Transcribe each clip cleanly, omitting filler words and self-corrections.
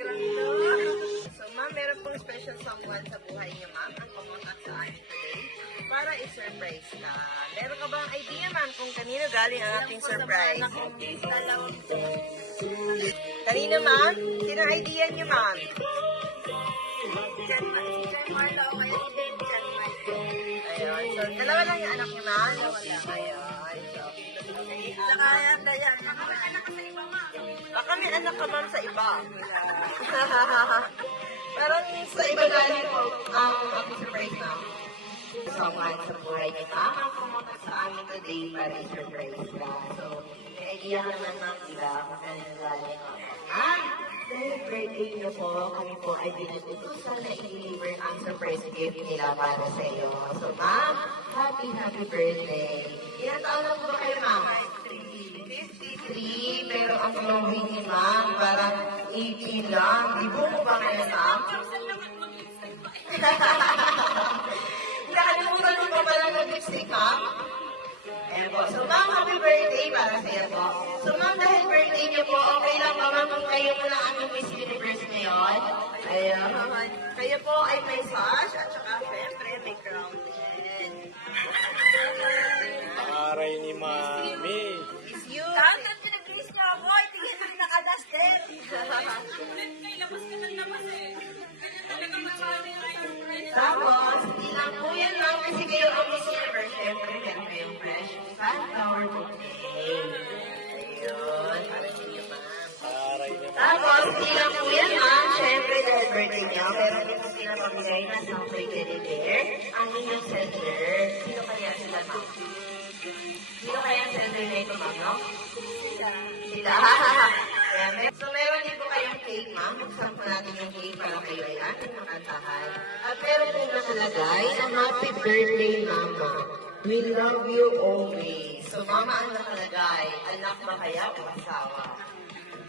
So, ma'am, meron pong special someone sa buhay niyo, ma'am, ang pumunta sa amin today para i-surprise ka. Meron ka bang idea, ma'am, kung kanino galing ang ating surprise? Kanino, ma'am? Sino idea niyo, ma'am? Ayun. So, dalawa lang yung anak niyo, ma'am? Ayun. So, baka may anak ka, ma'am, sa iba. Parang sa iba galing po ang surprise, ma'am. Someone sa buhay niya, ma'am, ang pumunta sa amin today para i-surprise ka. So, may idea ka naman, ma'am, diba, kung kanino galing ako. Ma'am, dahil birthday niyo po, kami po ay binututusan na i-deliver ang surprise gift nila para sa iyo. So, ma'am, happy birthday. Ilan taon na po ba kayo, ma'am? 53, pero ang glowing ni ma'am, parang 18 lang. Ibo mo ba ngayon, ma'am? Nakalimutan mo pa pala ng lipstick, ma'am? Ayan po. So, ma'am, happy birthday para sa iyo po. So, ma'am, dahil birthday niyo po, okay lang ba, ma'am, kung kayo mo lang ang Miss Universe ngayon? Ayan. Kayo po ay may sash at saka, syempre, may crown din. Aray ni Mami. Is you. Tantan ka nag-release niya ako. Tingin mo yung nakadaster. Kay labas ka ng labas eh. Ganyan talaga masabi yung Tapos, hindi lang po yan lang kasi kayo ang Miss Universe. Siyempre, meron kayong fresh sunflower bouquet. Ayun, para sa inyo, ma'am. Aray ni Mami. Tapos, hindi lang po yan, ma'am. Siyempre, dahil birthday niyo, meron din po pinapamigay na Sunflower Teddy Bear, ang inyong sender. Sino kaya sila, ma'am? Sino kaya ang sender na ito, ma'am, no? Sila. Ayan, so, meron din po kayong cake, ma'am. Buksan po natin yung cake para kayo ay ating makantahan. At meron po nakalagay na happy birthday, mama. We love you always. So, mama ang nakalagay. Anak ba kaya o asawa?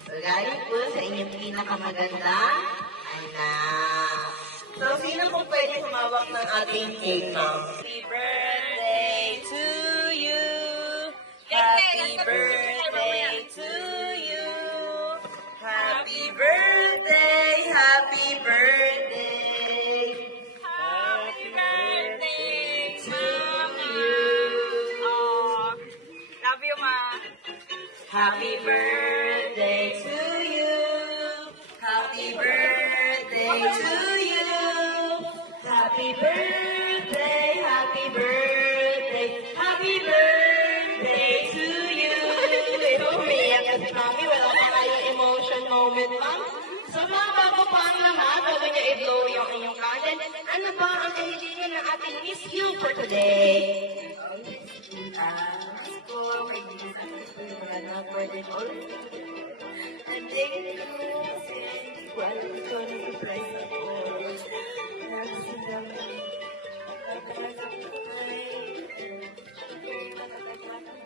So, galing po sa inyong pinakamagandang anak. So, sino po pwede humawak ng ating cake, ma'am? Happy birthday to you. Happy birthday to you. Happy birthday, happy birthday. happy birthday To you. Oh, love you, ma. Happy birthday to you. Happy birthday to you. Happy birthday, happy birthday, happy birthday to you. Ito, umiiyak kasi mami. Wala na tayong emotion moment, ma'am. So, mga bago pa ang lahat, bago niya i-blow yung inyong candle, ano ba ang kahilingan ng ating Miss You for today?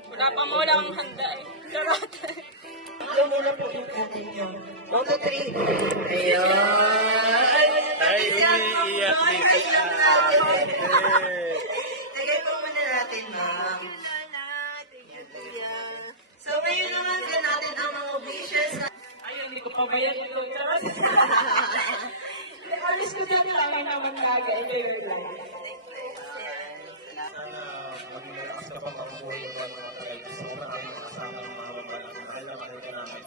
Wala pa mo lang handa eh. Charot. Yung muna po yung candle niyo. 1, 2, 3. Ayun! Ay, umiiyak dito sa ate. Lagay po muna natin, ma'am. So, ngayon naman ka natin ang mga wishes na Ay, hindi ko pa ba yan ito. Charot. Alis ko dyan lang naman lagay. Kayo lang. Sana maging malakas ka pang mabuhay ng mga tagay. Gusto ko na kami makasama ng mga mabalang. Dahil naman ka namin.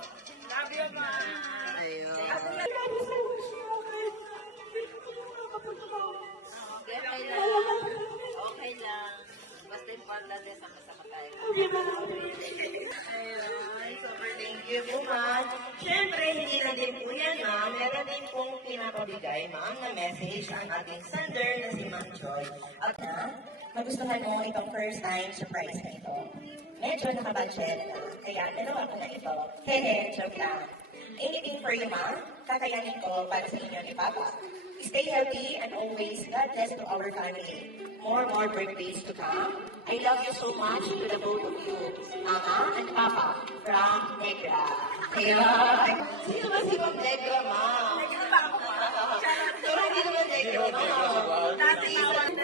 Love you, ma. ayun. Okay lang. Basta importante sama-sama tayo. Ayun. Super thank you po, ma'am. Siyempre, hindi na din po yan, ma'am. Meron din pong pinapabigay, ma'am, na message ang ating sender na si Ma'am Joy. At magustuhan mo itong first time surprise na ito. Medyo nakabudget na. Kaya dalawa ko na ito. Hehe, joke lang. Anything for you, ma'am. Kakayanin ko para sa inyo ni Papa. Stay healthy and always God bless to our family. More birthdays to come. I love you so much to the both of you, Mama and Papa, from Negra. Ayun. Sino ba si Ma'am Negra, ma'am? So, hindi naman Negra, ma'am. Dati isang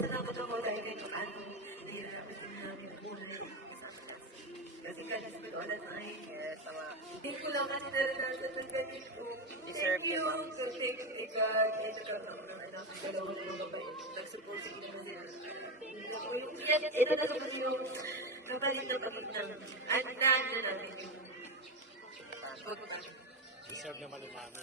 Salamat ako dahil ganyan ano. Hindi na namin namin buhay. Kasi God is with all the time. Yes, tama. Hindi ko lang kasi naranasan ng ganito. Deserve Thank you. niyo, ma'am. So, thank you, God. Kaya nagkakaroon ng anak. Dalawang mga babae. Nag-support sa inyo sila. Yan, ito na naman yung kapalit na kapit ng andan na namin yung pagpunta. Deserve naman ni Mami.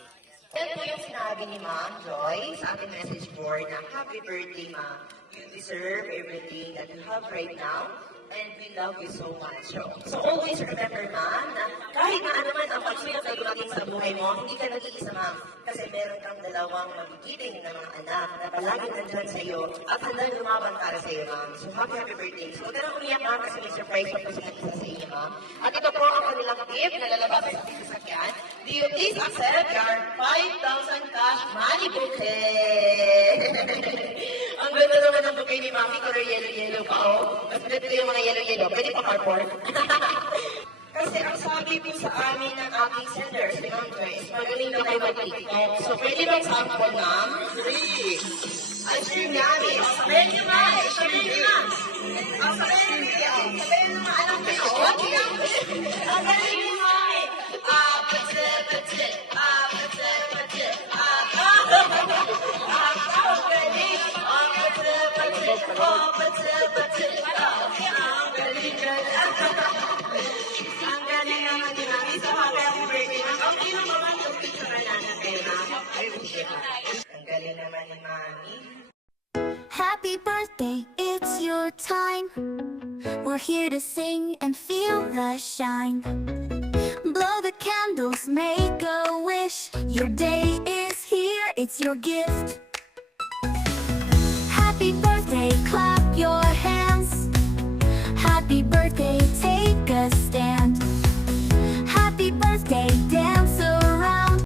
Yan po yung sinabi ni Ma'am Joy sa ating message board na happy birthday, Ma'am. You deserve everything that you have right now, and we love you so much. So always remember, Ma'am, na kahit na ano man ang pagsubok na dumating sa buhay mo, hindi ka nag-iisa, Ma'am. Kasi meron kang dalawang magigiting na mga anak na palaging nandyan sa iyo at handang lumaban para sa iyo, Ma'am. So happy birthday. So huwag ka na umiyak, Ma'am, kasi may surprise pa po sa isa sa inyo, Ma'am. At ito po ang kanilang gift na lalabas sa ating sasakyan. Do you please accept your 5,000 cash money bouquet? Ang ganda naman ng bouquet ni Mami, color yellow-yellow pa, oh. Mas maganda yung mga yellow-yellow. Pwede pa cardboard. Kasi ang sabi po sa amin ng aking senders, si Ma'am Joy, is magaling na kayo mag-TikTok. So, pwede bang sample, Ma'am? 3. Ang stream namin. O, sabayan niyo, Ma'am. Sabayan niyo, Ma'am. O, sabayan niyo. Sabayan ng mga anak niyo. O, ang galing niyo, Mami. Pati. Ang galing naman din namin. So, happy birthday. Okay lang ba man yung picture na natin, Ma'am? Ang galing naman ni Mami. Happy birthday, it's your time. We're here to sing and feel the shine. Blow the candles, make a wish. Your day is here, it's your gift. Happy birthday, Cloud.